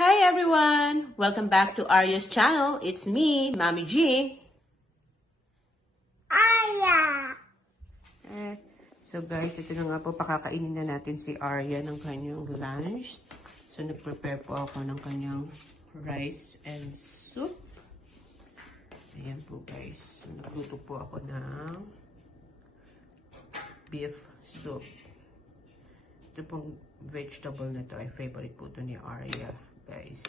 Hi everyone! Welcome back to Arya's channel. It's me, Mami G. Arya! So guys, ito na nga po, pakakainin na natin si Arya ng kanyang lunch. So nag-prepare po ako ng kanyang rice and soup. Ayan po guys. So, nagluto po ako ng beef soup. Ito pong vegetable na to ay favorite po ito ni Arya, guys.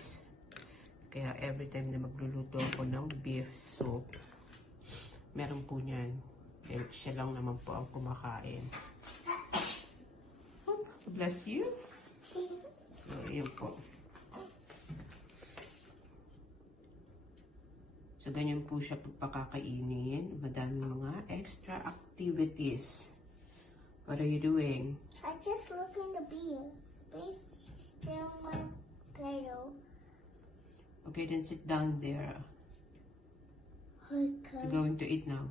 Kaya every time na magluluto ako ng beef soup, meron po niyan. Siya lang naman po ang kumakain. Oh, bless you. So, yun po. So, ganyan po siya pagpakakainin. Madaming mga extra activities. What are you doing? I just look in the beer. Space still my title. Okay, then sit down there. Okay. You're going to eat now.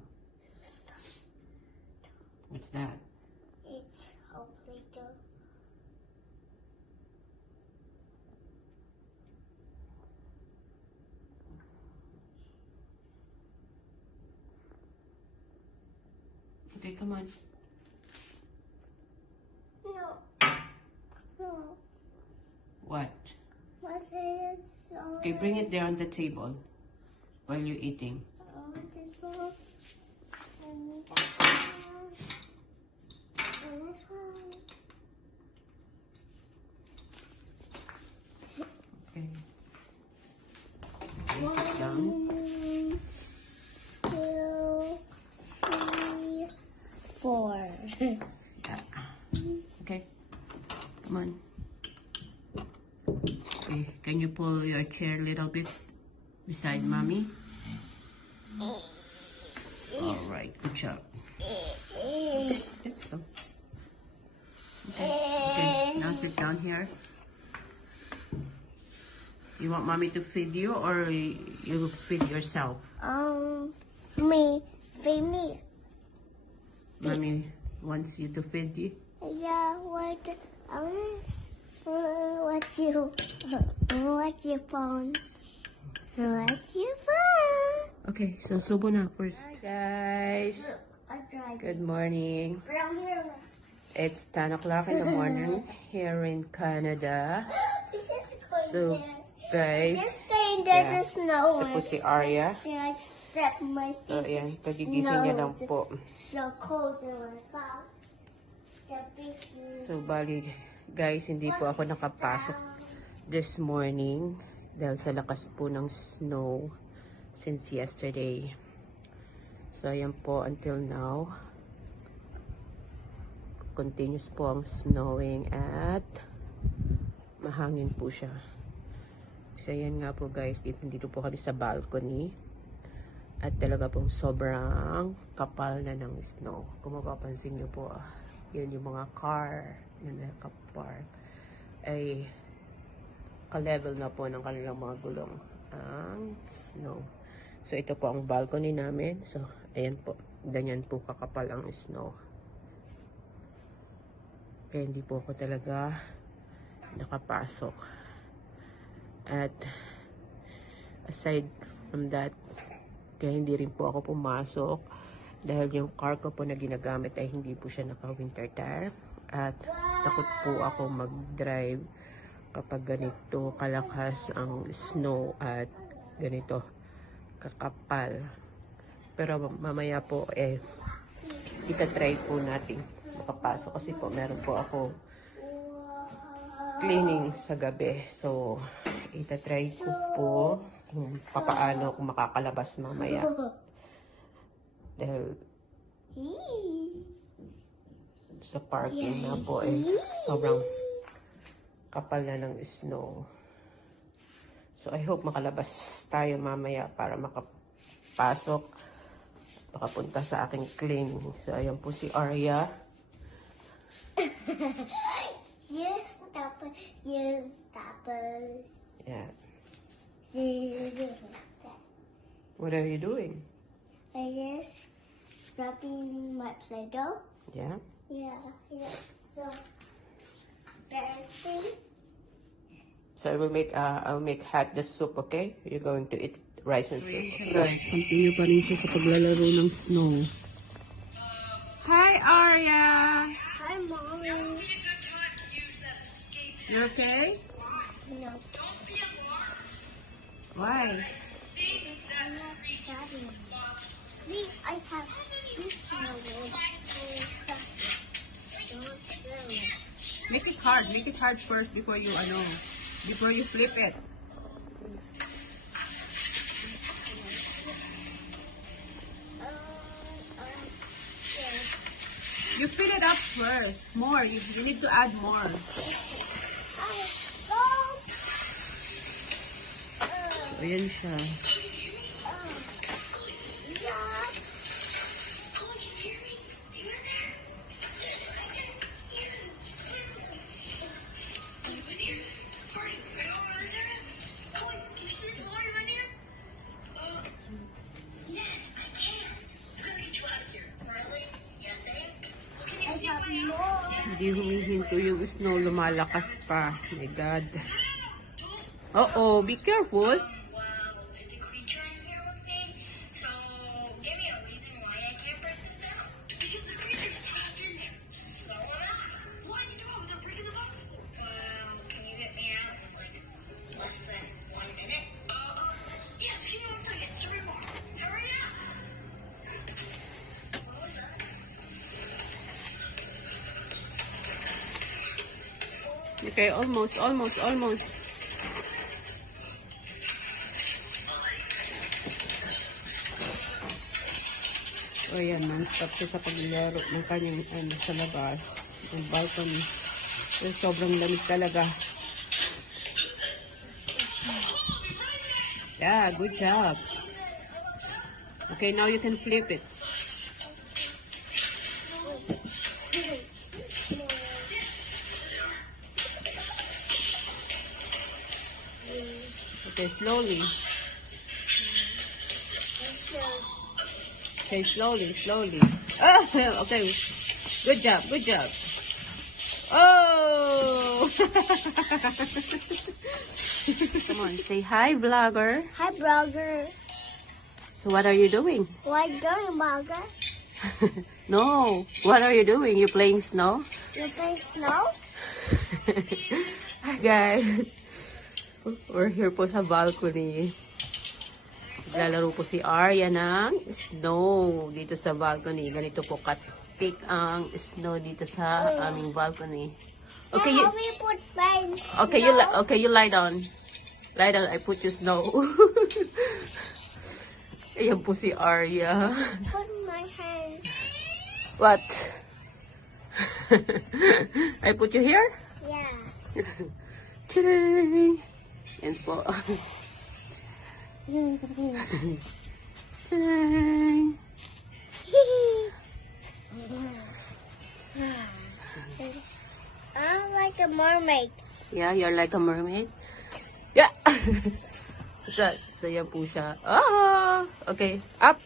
What's that? It's a Play-Doh. Okay, come on. No. No. What? My tail is so... Okay, bring it there on the table while you're eating. This one. And that one. And this one. Okay. Okay, sit down. 1, 2, 3, 4. Yeah. Okay. Come on. Okay, can you pull your chair a little bit beside mommy? All right, good job. Okay, that's so. Okay, now sit down here. You want mommy to feed you or you feed yourself? Me. Feed me. Mommy wants you to feed you. Yeah, what you what's your phone? What's your phone? Okay, so subo na first. Hi guys, I tried good morning. from here. It's 10 o'clock in the morning here in Canada. This is going So, there. guys, This going there's yeah. a snow. ito po si Arya. I step my So, feet. ayan, pagigising niya lang po. So cold in my socks. So, bali, guys, hindi po ako nakapasok this morning dahil sa lakas po ng snow since yesterday. So, ayan po until now. Continuous po ang snowing at mahangin po siya. So, ayan nga po guys, dito po kami sa balcony. At talaga pong sobrang kapal na ng snow. Kung mapapansin nyo po, yan yung mga car na nakapark ay ka-level na po ng kanilang mga gulong ang snow. So, ito po ang balcony namin. So, ayan po. Ganyan po kakapal ang snow. Kaya hindi po ako talaga nakapasok. At aside from that, kaya hindi rin po ako pumasok dahil yung car ko po na ginagamit ay hindi po siya naka-winter tire. At takot po ako mag-drive kapag ganito kalakas ang snow at ganito kakapal. Pero mamaya po itatry po natin makapasok kasi po meron po ako cleaning sa gabi. So, itatry ko po kung papaano kung makakalabas mamaya. Dahil sa parking na po sobrang kapal na ng snow. So, I hope makalabas tayo mamaya para makapasok, makapunta sa aking cleaning. So, ayan po si Arya. You stop it. Yeah. You What are you doing? I just rubbing my Play-Doh. Yeah. Yeah. So, there's thing. So I'll make hot the soup, okay? You're going to eat rice and soup. Okay? Guys, continue pa rin siya sa paglalaro ng snow. Hi, Arya! Hi, Mommy. You okay? No, Why? I'm not sorry. Me, I have this now. Make it hard. Make it hard first before you, before you flip it. You fill it up first. More. You need to add more. Ayan siya. Hindi humihinto yung snow, lumalakas pa. Oh my God. Uh-oh, be careful. Okay, almost. O yan, non-stop siya sa paglaro ng kanyang sa labas, ng balcony. So, sobrang lamig talaga. Yeah, good job. Okay, now you can flip it. Okay, slowly. Okay, slowly. Oh, okay. Good job. Oh! Come on, say hi, vlogger. Hi, brother. So what are you doing? What doing, brother? No, what are you doing? You playing snow? You play snow? Hi guys. We're here po sa balcony. Lalaro po si Arya ng snow dito sa balcony. Ganito po katik ang snow dito sa aming balcony. Okay, How we put fence? okay, you lie down. Lie down, I put you snow. Ayan po si Arya. Put my hand. What? I put you here? Yeah. Tadang! Yan po. Tadang! I'm like a mermaid. Yeah, you're like a mermaid. Yeah! So yan po siya. Ah! Okay, up.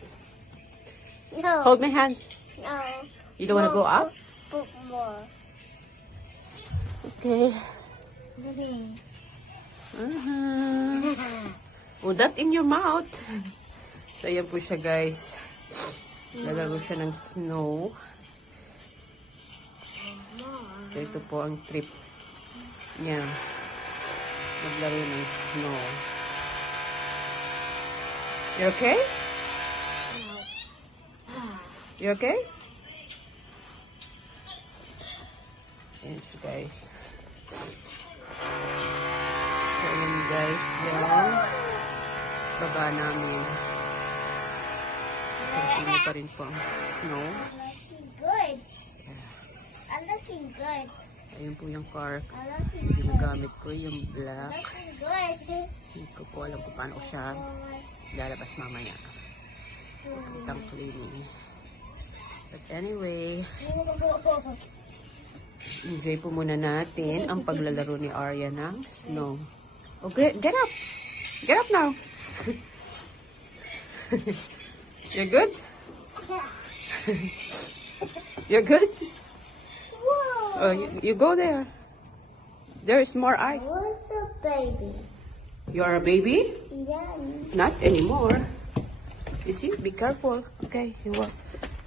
No. Hold my hands. No. You don't wanna go up? Put more. Okay. Oh, that in your mouth. So, ayan po siya, guys. Lalaro siya ng snow. So, ito po ang trip niya. Maglaro ng snow. You okay? You okay? Ayan siya, guys. So, ayan guys, yung baba namin. So, continue pa rin po ang snow. Looking good. I'm looking good. Ayun po yung car. I'm looking good. Ginagamit ko yung black. Looking good. Hindi ko po alam kung paano ko siya lalabas mamaya. Itang cleaning. But anyway, enjoy po muna natin ang paglalaro ni Arya ng snow. Okay, get up! Get up now! You're good? You're good? Whoa. Oh, you go there. There's more ice. was a baby. You're a baby? Yeah. Not anymore. You see? Be careful. Okay, you walk.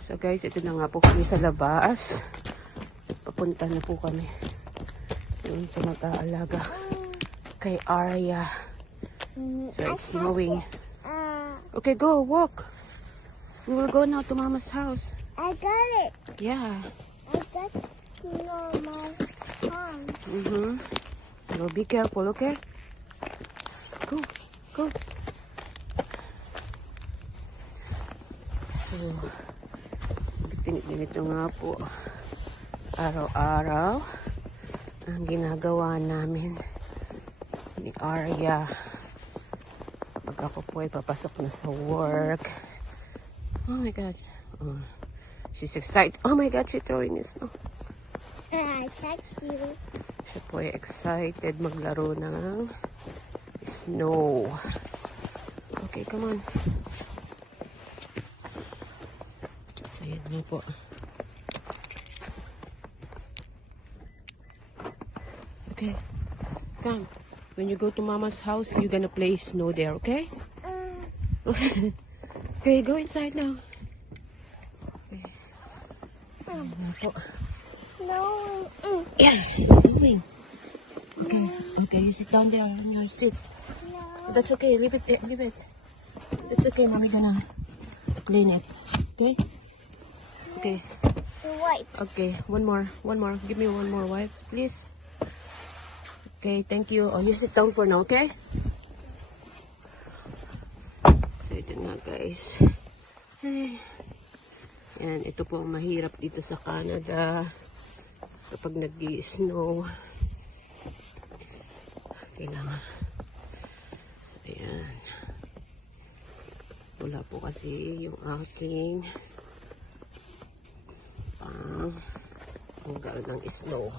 So guys, ito na nga po kami sa labas. Papunta na po kami doon sa mag-aalaga kay Arya. So it's snowing. Okay, go, walk. We will go now to Mama's house. I got it. Yeah. I got my arm. So be careful, okay? Go, go. So, ganito nga po. Araw-araw ang ginagawa namin ni Arya. Pag ako po ay papasok na sa work. Oh my God. Oh, she's excited. Oh my God, she's throwing this. Oh. I text you. Siya po ay excited maglaro ng snow. Okay, come on. So, yun nga po. Okay. Come. When you go to Mama's house, you're gonna play snow there, okay? Okay, go inside now. Okay. Yun nga po. No. Yeah, it's snowing. Okay, okay, you sit down there on your seat. No. That's okay, leave it there, leave it. That's okay, mommy gonna clean it. Okay? Okay, The wipes. okay, one more. Give me one more wipe, please. Okay, thank you. Oh, you sit down for now, okay? So, ito nga, guys. Ay. Yan, ito po ang mahirap dito sa Canada. Kapag nag-i-snow. Kailangan. So, ayan. Wala po kasi yung aking panggal ng snow.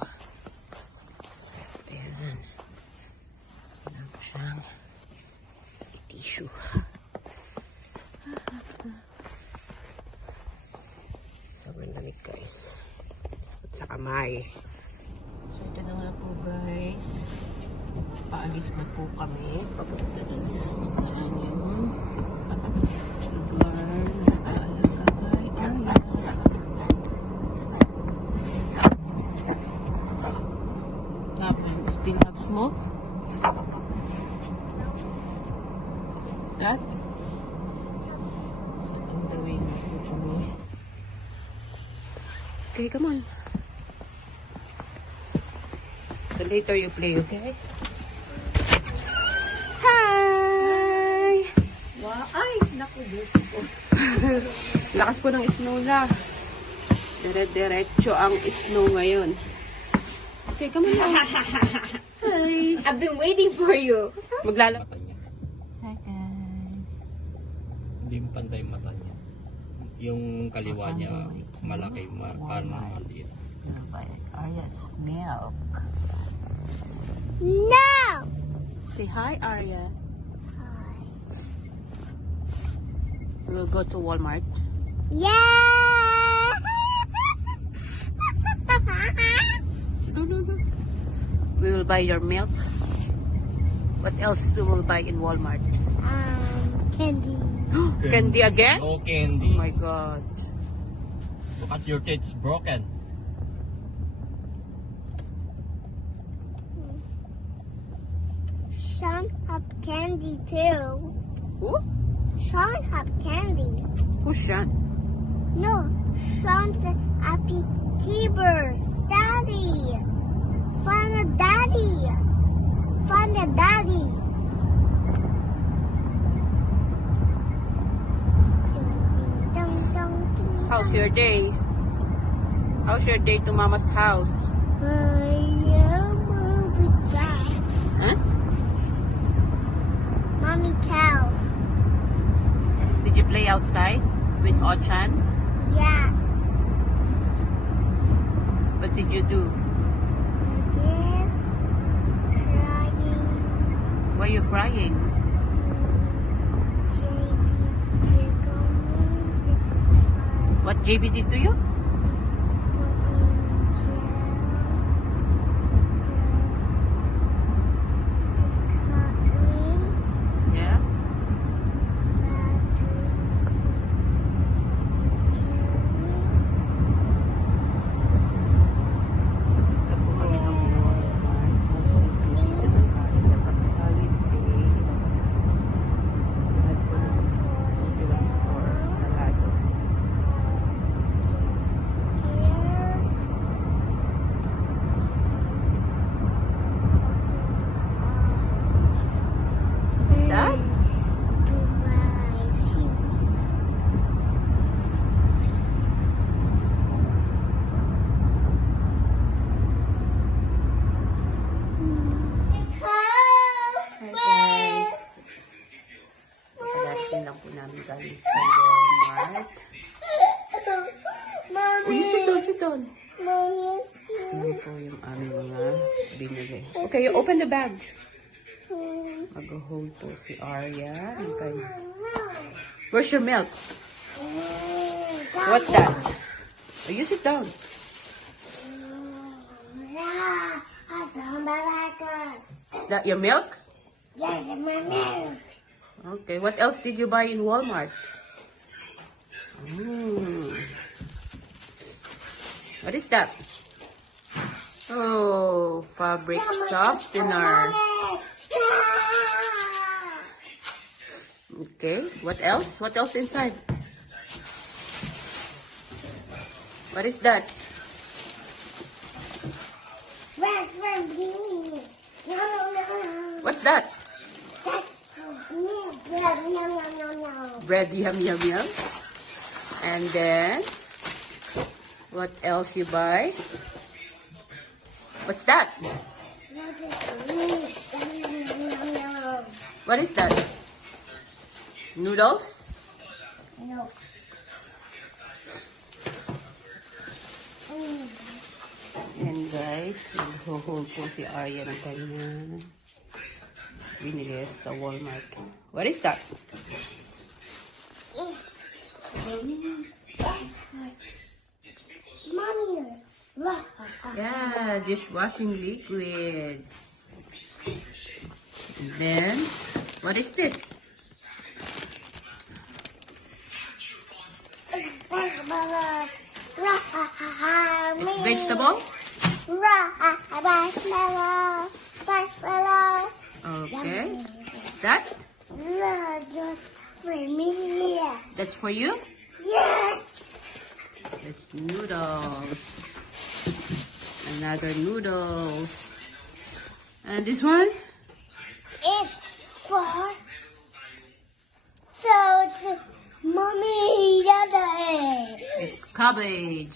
So, ayan. Kailangan ko siyang tissue. Sobrang lamig, guys. Sa kamay. So, ito na nga po, guys. Paalis na po kami. Papunta dun sa saan yun. Lugar na nakaalaga kay Arya. Tapos, still have smoke? That? On the way na po kami. Okay, come on. So later you play, okay? Hi! Wow, ay, naku, Diyos ko. Lakas po ng snow na. Dire-diretso ang snow ngayon. Okay, come on now. Hi! I've been waiting for you. Maglalaro. Mata niya. Hi, guys. Hindi mo pantay yung mata niya. Yung kaliwa niya malaki, parang maliit. By Arya's milk. No. Say hi, Arya. Hi. We'll go to Walmart. Yeah. No. We will buy your milk. What else we will buy in Walmart? Candy. Candy again? No Oh candy. my God. Look at your teeth, broken. Sean have candy too. Who? Sean have candy. Who's Sean? No, Sean's happy T-Birds. Daddy. Find a daddy. Find a daddy. How's your day? How's your day to Mama's house? Huh? Mommy cow. Did you play outside with Ochan? Yeah. What did you do? Just crying. Why are you crying? JB's tickle me. What JB did to you? namin galing sa Walmart. Oh, you sit down, sit down. Mommy is Yan po yung aming mga binili. Okay, you open the bag. Mag-hold po si Arya. Okay. Where's your milk? What's that? Oh, you sit down. Is that your milk? Yes, my milk. Okay, what else did you buy in Walmart? What is that? Oh, fabric softener. Okay, what else? What else inside? What is that? That's for me. No. What's that? That's for me. No. Bread, yum, yum, yum. And then, what else you buy? What's that? That is for me. No. What is that? Noodles? No. And guys, nag-hold po si Arya ng kanyang binili sa Walmart. What is that? Mommy. Yeah, dishwashing liquid. And then, what is this? It's vegetables. It's vegetable? Marshmallows. Okay. That? Just for me. That's for you? Yes. It's noodles. Another noodles. And this one? It's for food. Mommy, Daddy. It's cabbage.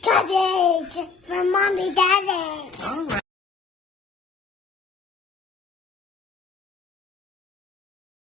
Cabbage for Mommy, Daddy. All right.